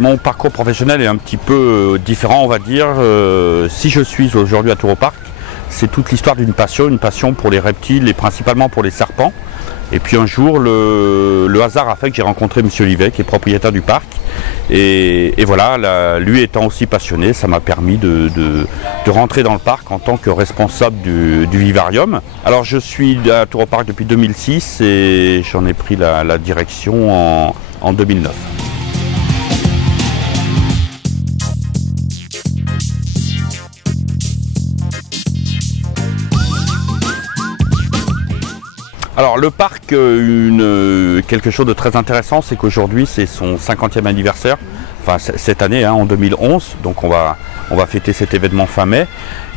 Mon parcours professionnel est un petit peu différent, on va dire. Si je suis aujourd'hui à Tours au Parc, c'est toute l'histoire d'une une passion pour les reptiles et principalement pour les serpents. Et puis un jour, le hasard a fait que j'ai rencontré M. Livet, qui est propriétaire du parc. Et voilà, lui étant aussi passionné, ça m'a permis de rentrer dans le parc en tant que responsable du vivarium. Alors je suis à Tours au Parc depuis 2006 et j'en ai pris la direction en 2009. Alors le parc, quelque chose de très intéressant, c'est qu'aujourd'hui c'est son 50e anniversaire, enfin cette année en 2011, donc on va fêter cet événement fin mai.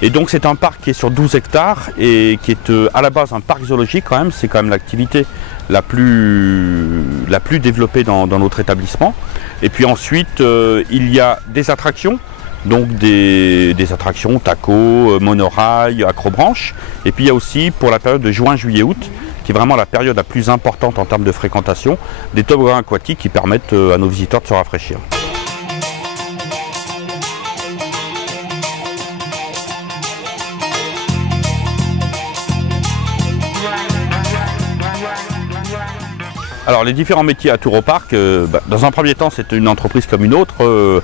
Et donc c'est un parc qui est sur 12 hectares et qui est à la base un parc zoologique quand même, c'est quand même l'activité la plus développée dans notre établissement. Et puis ensuite il y a des attractions. Donc des attractions, taco, monorail, acrobranche. Et puis il y a aussi pour la période de juin, juillet, août, qui est vraiment la période la plus importante en termes de fréquentation, des toboggans aquatiques qui permettent à nos visiteurs de se rafraîchir. Alors les différents métiers à Tours au Parc, dans un premier temps c'est une entreprise comme une autre,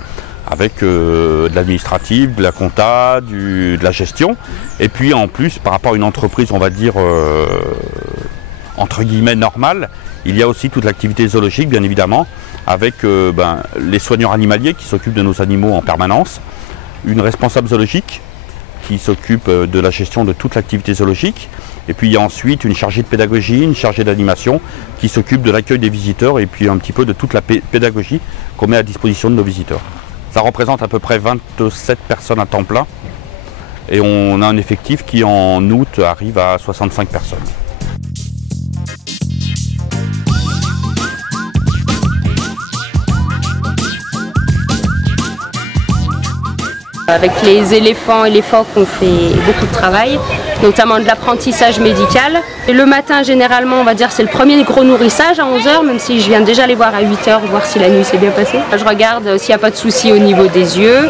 avec de l'administratif, de la compta, de la gestion. Et puis en plus, par rapport à une entreprise, on va dire, entre guillemets normale, il y a aussi toute l'activité zoologique, bien évidemment, avec les soigneurs animaliers qui s'occupent de nos animaux en permanence, une responsable zoologique qui s'occupe de la gestion de toute l'activité zoologique, et puis il y a ensuite une chargée de pédagogie, une chargée d'animation qui s'occupe de l'accueil des visiteurs et puis un petit peu de toute la pédagogie qu'on met à disposition de nos visiteurs. Ça représente à peu près 27 personnes à temps plein et on a un effectif qui en août arrive à 65 personnes. Avec les éléphants et les phoques, on fait beaucoup de travail, notamment de l'apprentissage médical. Et le matin, généralement, on va dire c'est le premier gros nourrissage à 11 h, même si je viens déjà les voir à 8 h, voir si la nuit s'est bien passée. Je regarde s'il n'y a pas de soucis au niveau des yeux.